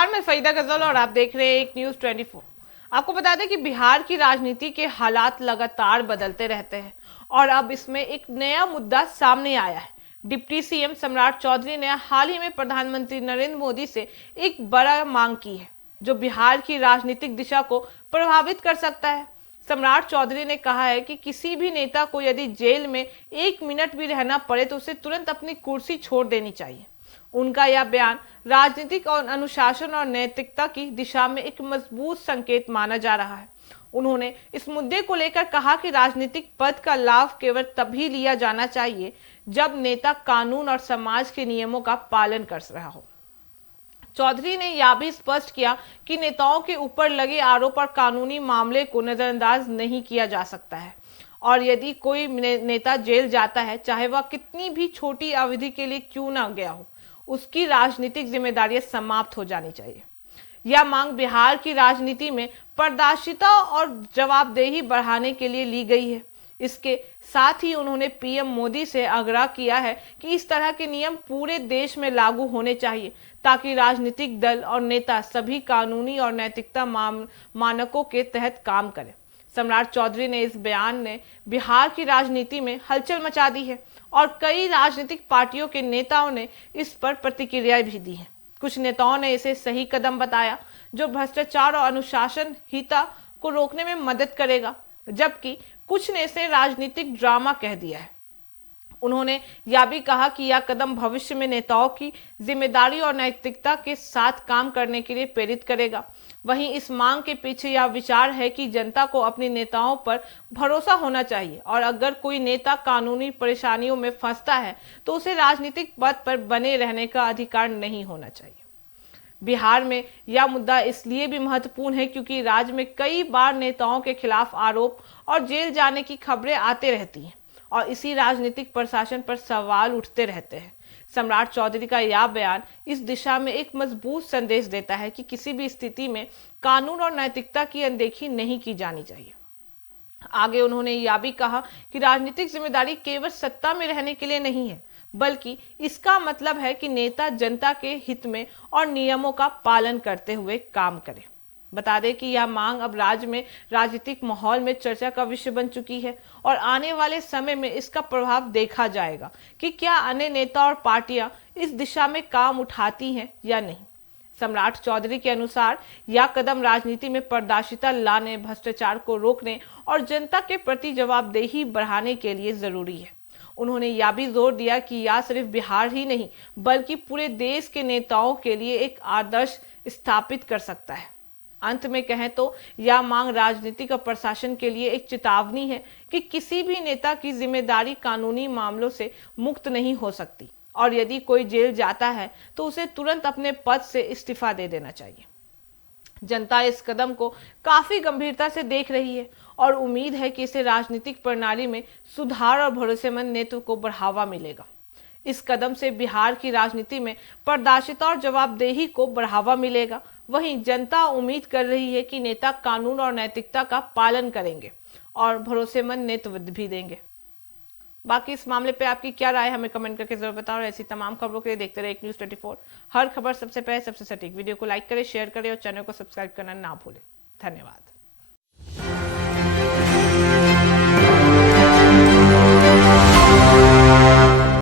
नमस्कार, मैं फरीदा गजल और आप देख रहे हैं एक न्यूज 24। आपको बता दें कि बिहार की राजनीति के हालात लगातार बदलते रहते हैं और अब इसमें एक नया मुद्दा सामने आया है। डिप्टी सीएम सम्राट चौधरी ने हाल ही में प्रधानमंत्री नरेंद्र मोदी से एक बड़ा मांग की है जो बिहार की राजनीतिक दिशा को प्रभावित कर सकता है। सम्राट चौधरी ने कहा है कि किसी भी नेता को यदि जेल में 1 मिनट भी रहना पड़े तो उसे तुरंत अपनी कुर्सी छोड़ देनी चाहिए। उनका यह बयान राजनीतिक और अनुशासन और नैतिकता की दिशा में एक मजबूत संकेत माना जा रहा है। उन्होंने इस मुद्दे को लेकर कहा कि राजनीतिक पद का लाभ केवल तभी लिया जाना चाहिए जब नेता कानून और समाज के नियमों का पालन कर रहा हो। चौधरी ने यह भी स्पष्ट किया कि नेताओं के ऊपर लगे आरोप और कानूनी मामले को नजरअंदाज नहीं किया जा सकता है और यदि कोई नेता जेल जाता है, चाहे वह कितनी भी छोटी अवधि के लिए क्यों ना गया हो, उसकी राजनीतिक जिम्मेदारियां समाप्त हो जानी चाहिए। यह मांग बिहार की राजनीति में पारदर्शिता और जवाबदेही बढ़ाने के लिए ली गई है। इसके साथ ही उन्होंने पीएम मोदी से आग्रह किया है कि इस तरह के नियम पूरे देश में लागू होने चाहिए ताकि राजनीतिक दल और नेता सभी कानूनी और नैतिकता मानकों के तहत काम करें। सम्राट चौधरी ने इस बयान ने बिहार की राजनीति में हलचल मचा दी है और कई राजनीतिक पार्टियों के नेताओं ने इस पर प्रतिक्रिया भी दी है। कुछ नेताओं ने इसे सही कदम बताया जो भ्रष्टाचार और अनुशासनहीनता को रोकने में मदद करेगा, जबकि कुछ ने इसे राजनीतिक ड्रामा कह दिया है। उन्होंने यह भी कहा कि यह कदम भविष्य में नेताओं की जिम्मेदारी और नैतिकता के साथ काम करने के लिए प्रेरित करेगा। वहीं इस मांग के पीछे यह विचार है कि जनता को अपने नेताओं पर भरोसा होना चाहिए और अगर कोई नेता कानूनी परेशानियों में फंसता है तो उसे राजनीतिक पद पर बने रहने का अधिकार नहीं होना चाहिए। बिहार में यह मुद्दा इसलिए भी महत्वपूर्ण है क्योंकि राज्य में कई बार नेताओं के खिलाफ आरोप और जेल जाने की खबरें आते रहती हैं और इसी राजनीतिक प्रशासन पर सवाल उठते रहते हैं। सम्राट चौधरी का यह बयान इस दिशा में एक मजबूत संदेश देता है कि किसी भी स्थिति में कानून और नैतिकता की अनदेखी नहीं की जानी चाहिए। आगे उन्होंने यह भी कहा कि राजनीतिक जिम्मेदारी केवल सत्ता में रहने के लिए नहीं है, बल्कि इसका मतलब है कि नेता जनता के हित में और नियमों का पालन करते हुए काम करे। बता दें कि यह मांग अब राज्य में राजनीतिक माहौल में चर्चा का विषय बन चुकी है और आने वाले समय में इसका प्रभाव देखा जाएगा कि क्या अन्य नेता और पार्टियां इस दिशा में काम उठाती हैं या नहीं। सम्राट चौधरी के अनुसार यह कदम राजनीति में पारदर्शिता लाने, भ्रष्टाचार को रोकने और जनता के प्रति जवाबदेही बढ़ाने के लिए जरूरी है। उन्होंने यह भी जोर दिया कि यह सिर्फ बिहार ही नहीं बल्कि पूरे देश के नेताओं के लिए एक आदर्श स्थापित कर सकता है। अंत में कहें तो यह मांग राजनीतिक और प्रशासन के लिए एक चेतावनी है कि किसी भी नेता की जिम्मेदारी कानूनी मामलों से मुक्त नहीं हो सकती और यदि कोई जेल जाता है तो उसे तुरंत अपने पद से इस्तीफा दे देना चाहिए। जनता इस कदम को काफी गंभीरता से देख रही है और उम्मीद है कि इससे राजनीतिक प्रणाली में सुधार और भरोसेमंद नेतृत्व को बढ़ावा मिलेगा। इस कदम से बिहार की राजनीति में पारदर्शिता और जवाबदेही को बढ़ावा मिलेगा। वहीं जनता उम्मीद कर रही है कि नेता कानून और नैतिकता का पालन करेंगे और भरोसेमंद नेतृत्व भी देंगे। बाकी इस मामले पे आपकी क्या राय है हमें कमेंट करके जरूर बताओ और ऐसी तमाम खबरों के लिए देखते रहे एक न्यूज 24। हर खबर सबसे पहले सबसे सटीक। वीडियो को लाइक करें, शेयर करें और चैनल को सब्सक्राइब करना ना भूलें। धन्यवाद।